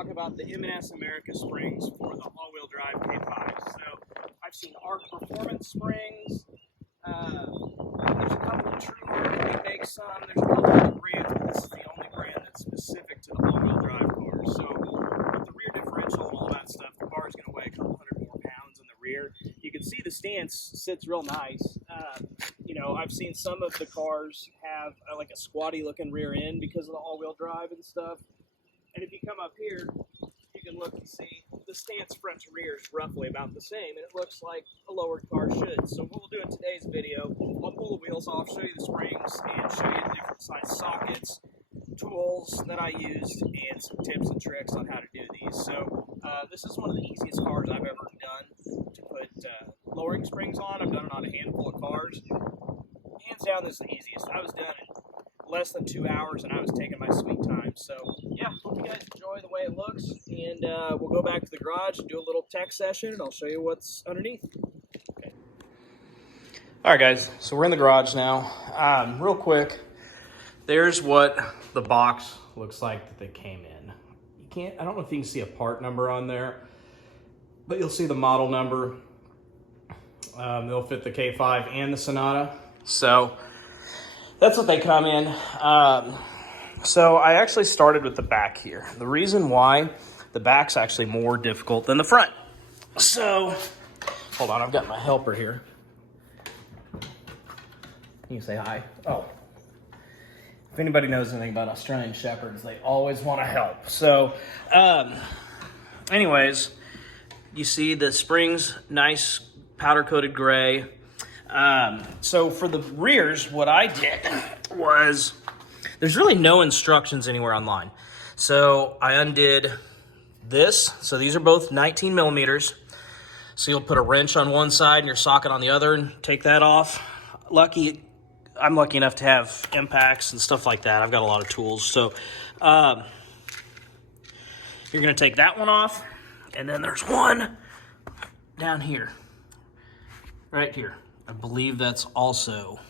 talk about the M&S America Springs for the all-wheel drive K5. So I've seen ARC Performance Springs. There's a couple of True ARC, they make some. There's a couple of other brands, but this is the only brand that's specific to the all-wheel drive cars. So with the rear differential and all that stuff, the car is going to weigh a couple hundred more pounds in the rear. You can see the stance sits real nice. I've seen some of the cars have like a squatty looking rear end because of the all-wheel drive and stuff. And if you come up here, you can look and see the stance front to rear is roughly about the same, and it looks like a lowered car should. So what we'll do in today's video, I'll pull the wheels off, show you the springs, and show you the different size sockets, tools that I used, and some tips and tricks on how to do these. So this is one of the easiest cars I've ever done to put lowering springs on. I've done it on a handful of cars. Hands down, this is the easiest. I was done in less than 2 hours, and I was taking my sweet time. So yeah, hope you guys enjoy the way it looks, and we'll go back to the garage and do a little tech session, and I'll show you what's underneath. Okay. All right, guys, so we're in the garage now. Real quick, there's what the box looks like that they came in. I don't know if you can see a part number on there, but you'll see the model number. They'll fit the K5 and the Sonata. So that's what they come in. So I actually started with the back here. The reason why the back's actually more difficult than the front. So, hold on, I've got my helper here. You can say hi. Oh. If anybody knows anything about Australian Shepherds, they always want to help. So, anyways, you see the springs, nice powder-coated gray. So for the rears, what I did was, there's really no instructions anywhere online. So I undid this. So these are both 19 millimeters. So you'll put a wrench on one side and your socket on the other and take that off. I'm lucky enough to have impacts and stuff like that. I've got a lot of tools. So you're gonna take that one off, and then there's one down here, right here. I believe that's also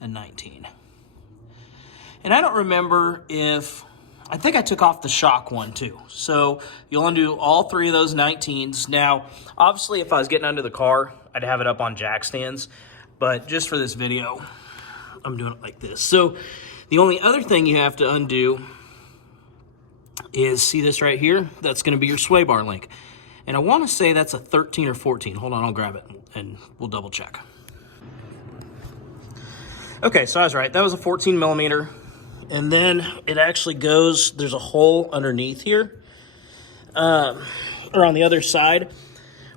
a 19. And I don't remember I think I took off the shock one too. So you'll undo all three of those 19s. Now, obviously if I was getting under the car, I'd have it up on jack stands, but just for this video, I'm doing it like this. So the only other thing you have to undo is, see this right here? That's gonna be your sway bar link. And I wanna say that's a 13 or 14. Hold on, I'll grab it and we'll double check. Okay, so I was right, that was a 14 millimeter. And then it actually goes, there's a hole underneath here, or on the other side,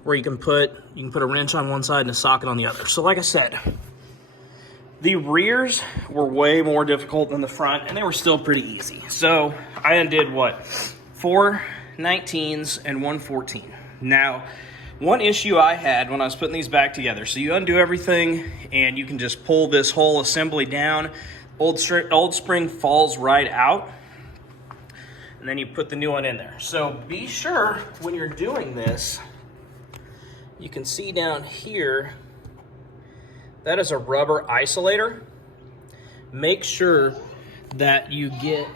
where you can put a wrench on one side and a socket on the other. So like I said, the rears were way more difficult than the front, and they were still pretty easy. So I undid what? 4 19s and 1 14. Now, one issue I had when I was putting these back together, so you undo everything and you can just pull this whole assembly down. Old spring falls right out, and then you put the new one in there. So be sure when you're doing this, you can see down here, that is a rubber isolator. Make sure that you get,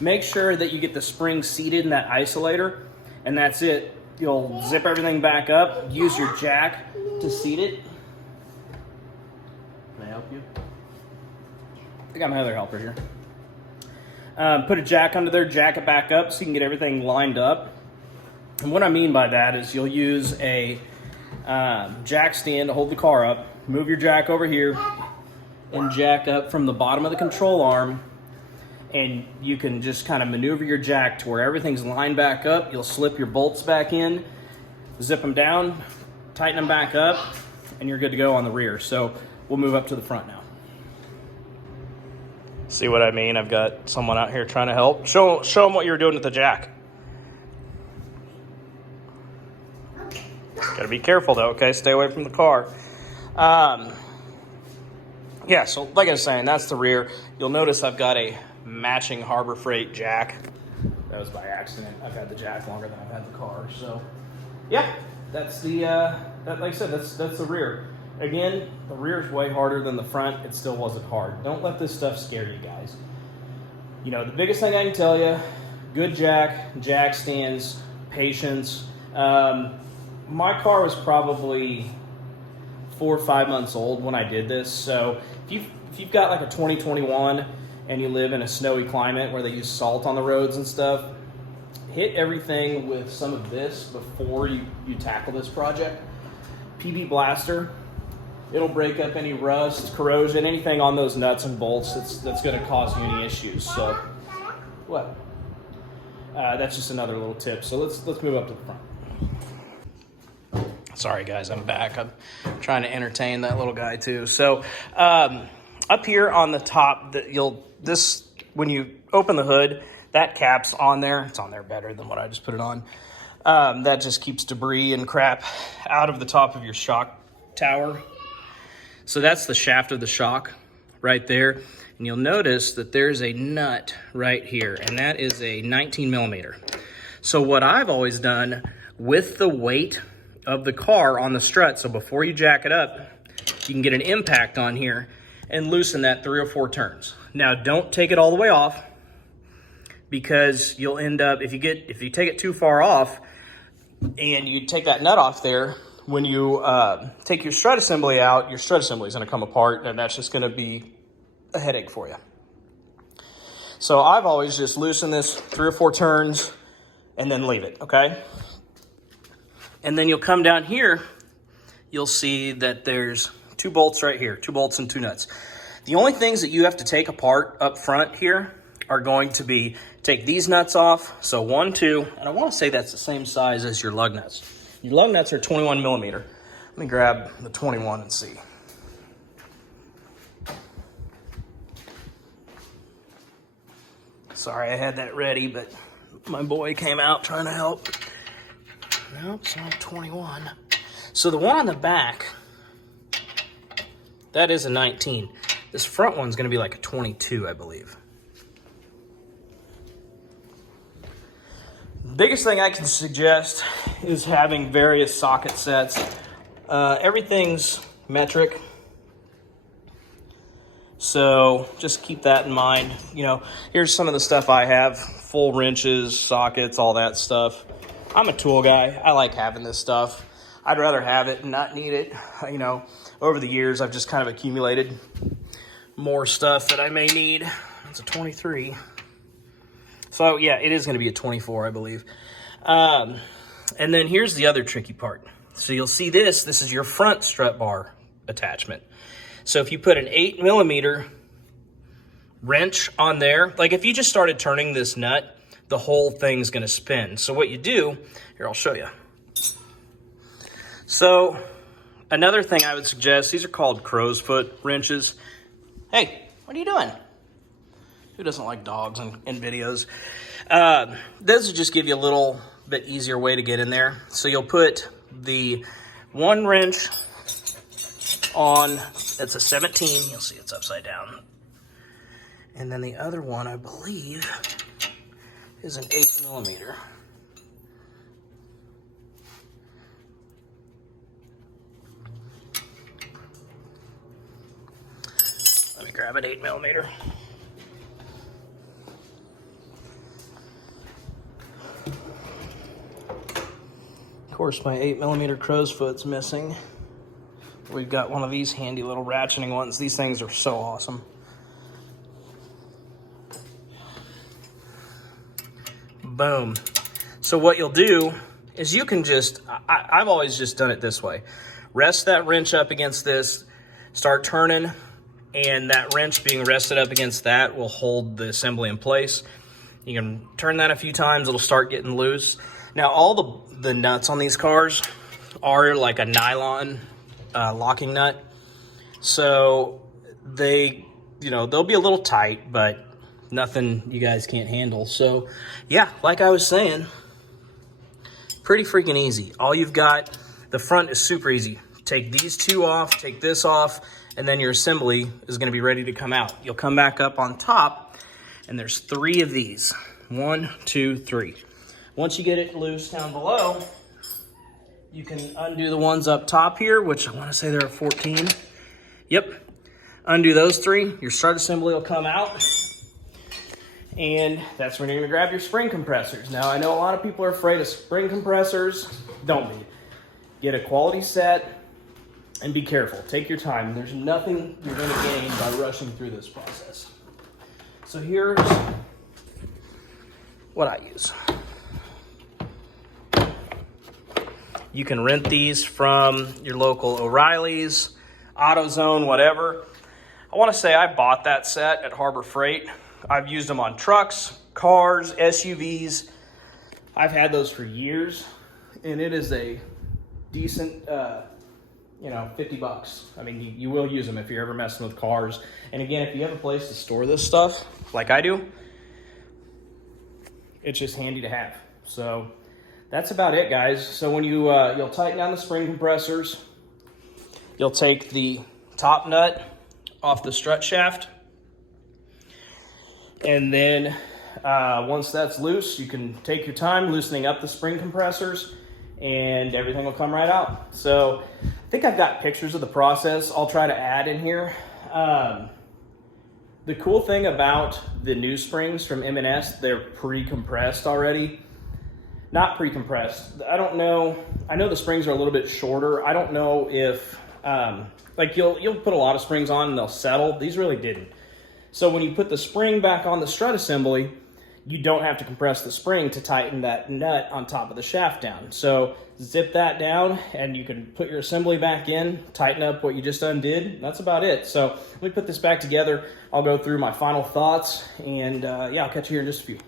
make sure that you get the spring seated in that isolator, and that's it. You'll zip everything back up, use your jack to seat it. Can I help you? I got my other helper here. Put a jack under there, jack it back up so you can get everything lined up. And what I mean by that is you'll use a jack stand to hold the car up, move your jack over here, and jack up from the bottom of the control arm, and you can just kind of maneuver your jack to where everything's lined back up. You'll slip your bolts back in, zip them down, tighten them back up, and you're good to go on the rear. So we'll move up to the front now. See what I mean? I've got someone out here trying to help. Show them what you're doing with the jack. Gotta be careful though, okay? Stay away from the car. Yeah, so like I was saying, that's the rear. You'll notice I've got a matching Harbor Freight jack. That was by accident. I've had the jack longer than I've had the car. So yeah, that's the, like I said, that's the rear. Again, the rear is way harder than the front. It still wasn't hard. Don't let this stuff scare you guys. You know, the biggest thing I can tell you good jack stands, patience. My car was probably 4 or 5 months old when I did this, so if you've got like a 2021 and you live in a snowy climate where they use salt on the roads and stuff, hit everything with some of this before you tackle this project. PB Blaster, it'll break up any rust, corrosion, anything on those nuts and bolts that's going to cause you any issues. So, what? That's just another little tip. So let's move up to the front. Sorry guys, I'm back. I'm trying to entertain that little guy too. So up here on the top, when you open the hood, that cap's on there. It's on there better than what I just put it on. That just keeps debris and crap out of the top of your shock tower. So that's the shaft of the shock right there. And you'll notice that there's a nut right here, and that is a 19 millimeter. So what I've always done with the weight of the car on the strut, so before you jack it up, you can get an impact on here and loosen that 3 or 4 turns. Now don't take it all the way off, because you'll end up, if you take it too far off and you take that nut off there, when you take your strut assembly out, your strut assembly is going to come apart, and that's just going to be a headache for you. So I've always just loosened this 3 or 4 turns and then leave it, okay? And then you'll come down here, you'll see that there's 2 bolts right here, 2 bolts and 2 nuts. The only things that you have to take apart up front here are going to be, take these nuts off, so 1, 2, and I want to say that's the same size as your lug nuts. Your lug nuts are 21 millimeter. Let me grab the 21 and see. Sorry, I had that ready, but my boy came out trying to help. Nope, it's not 21. So the one on the back, that is a 19. This front one's gonna be like a 22, I believe. The biggest thing I can suggest is having various socket sets. Everything's metric, so just keep that in mind. You know, here's some of the stuff I have: full wrenches, sockets, all that stuff. I'm a tool guy. I like having this stuff. I'd rather have it and not need it. You know, over the years, I've just kind of accumulated more stuff that I may need. It's a 23. So yeah, it is going to be a 24, I believe. And then here's the other tricky part. So you'll see this is your front strut bar attachment. So if you put an 8 millimeter wrench on there, like if you just started turning this nut, the whole thing's gonna spin. So what you do, here, I'll show you. So another thing I would suggest, these are called crow's foot wrenches. Hey, what are you doing? Who doesn't like dogs in videos? Those will just give you a little bit easier way to get in there. So you'll put the one wrench on, it's a 17, you'll see it's upside down. And then the other one, I believe, is an 8 millimeter. Let me grab an 8 millimeter. Of course, my 8 millimeter crow's foot's missing. We've got one of these handy little ratcheting ones. These things are so awesome. Boom. So what you'll do is you can just, I've always just done it this way. Rest that wrench up against this, start turning, and that wrench being rested up against that will hold the assembly in place. You can turn that a few times, it'll start getting loose. Now all the nuts on these cars are like a nylon locking nut. So they, you know, they'll be a little tight, but nothing you guys can't handle. So yeah, like I was saying, pretty freaking easy. All you've got, the front is super easy. Take these 2 off, take this off, and then your assembly is gonna be ready to come out. You'll come back up on top, and there's 3 of these. 1, 2, 3. Once you get it loose down below, you can undo the ones up top here, which I wanna say there are 14. Yep, undo those 3. Your strut assembly will come out. And that's when you're gonna grab your spring compressors. Now, I know a lot of people are afraid of spring compressors. Don't be. Get a quality set and be careful. Take your time. There's nothing you're gonna gain by rushing through this process. So here's what I use. You can rent these from your local O'Reilly's, AutoZone, whatever. I want to say I bought that set at Harbor Freight. I've used them on trucks, cars, SUVs. I've had those for years, and it is a decent, 50 bucks. I mean, you will use them if you're ever messing with cars. And again, if you have a place to store this stuff, like I do, it's just handy to have. So that's about it, guys. So when you'll tighten down the spring compressors, you'll take the top nut off the strut shaft, and then once that's loose, you can take your time loosening up the spring compressors, and everything will come right out. So I think I've got pictures of the process I'll try to add in here. The cool thing about the new springs from M&S, they're pre-compressed already. Not pre-compressed. I don't know. I know the springs are a little bit shorter. I don't know if, you'll put a lot of springs on and they'll settle. These really didn't. So when you put the spring back on the strut assembly, you don't have to compress the spring to tighten that nut on top of the shaft down. So zip that down and you can put your assembly back in, tighten up what you just undid. That's about it. So let me put this back together. I'll go through my final thoughts, and I'll catch you here in just a few.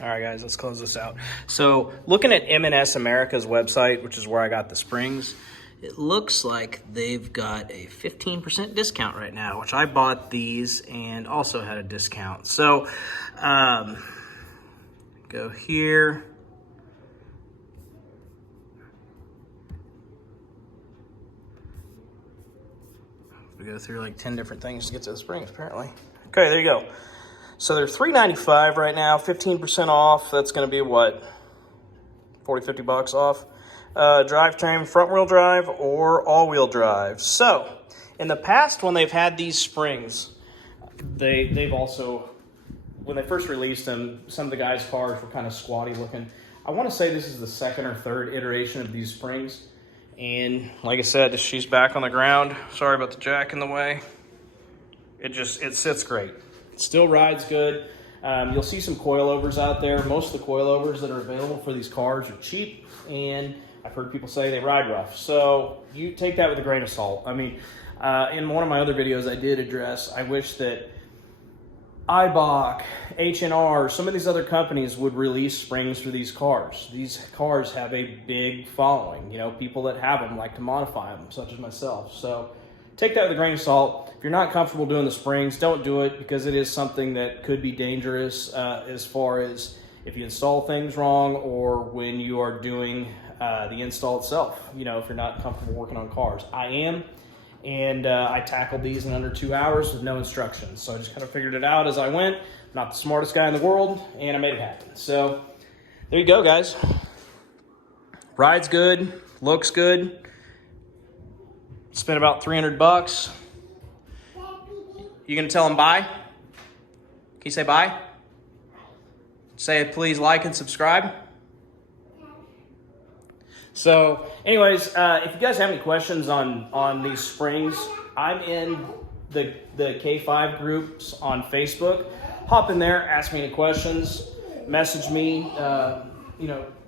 All right, guys, let's close this out. So looking at M&S America's website, which is where I got the springs, it looks like they've got a 15% discount right now, which I bought these and also had a discount. So go here. We go through like 10 different things to get to the springs, apparently. Okay, there you go. So they're $3.95 right now, 15% off. That's going to be what, 40, 50 bucks off. Drivetrain, front wheel drive or all wheel drive. So in the past, when they've had these springs, they've also, when they first released them, some of the guys' cars were kind of squatty looking. I want to say this is the second or third iteration of these springs. And like I said, she's back on the ground. Sorry about the jack in the way. It sits great. It still rides good. You'll see some coilovers out there. Most of the coilovers that are available for these cars are cheap, and I've heard people say they ride rough. So you take that with a grain of salt. I mean, in one of my other videos I did address, I wish that Eibach, H&R, some of these other companies would release springs for these cars. These cars have a big following. You know, people that have them like to modify them, such as myself. So take that with a grain of salt. If you're not comfortable doing the springs, don't do it, because it is something that could be dangerous as far as if you install things wrong or when you are doing the install itself. You know, if you're not comfortable working on cars. I am. And I tackled these in under 2 hours with no instructions. So I just kind of figured it out as I went. I'm not the smartest guy in the world, and I made it happen. So there you go, guys. Rides good, looks good. Spent about 300 bucks. You gonna tell them bye? Can you say bye? Say please like and subscribe. So anyways, if you guys have any questions on these springs, I'm in the K5 groups on Facebook. Hop in there, ask me any questions, message me,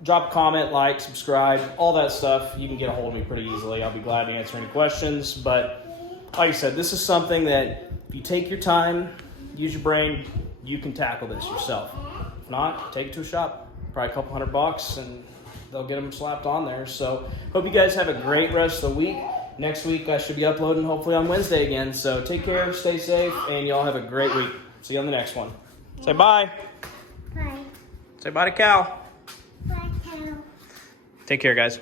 drop a comment, like, subscribe, all that stuff. You can get a hold of me pretty easily. I'll be glad to answer any questions. But like I said, this is something that if you take your time, use your brain, you can tackle this yourself. If not, take it to a shop, probably a couple $100, and they'll get them slapped on there. So hope you guys have a great rest of the week. Next week I should be uploading hopefully on Wednesday again. So take care, stay safe, and y'all have a great week. See you on the next one. Say bye. Bye. Say bye to Cal. Bye, Cal. Take care, guys.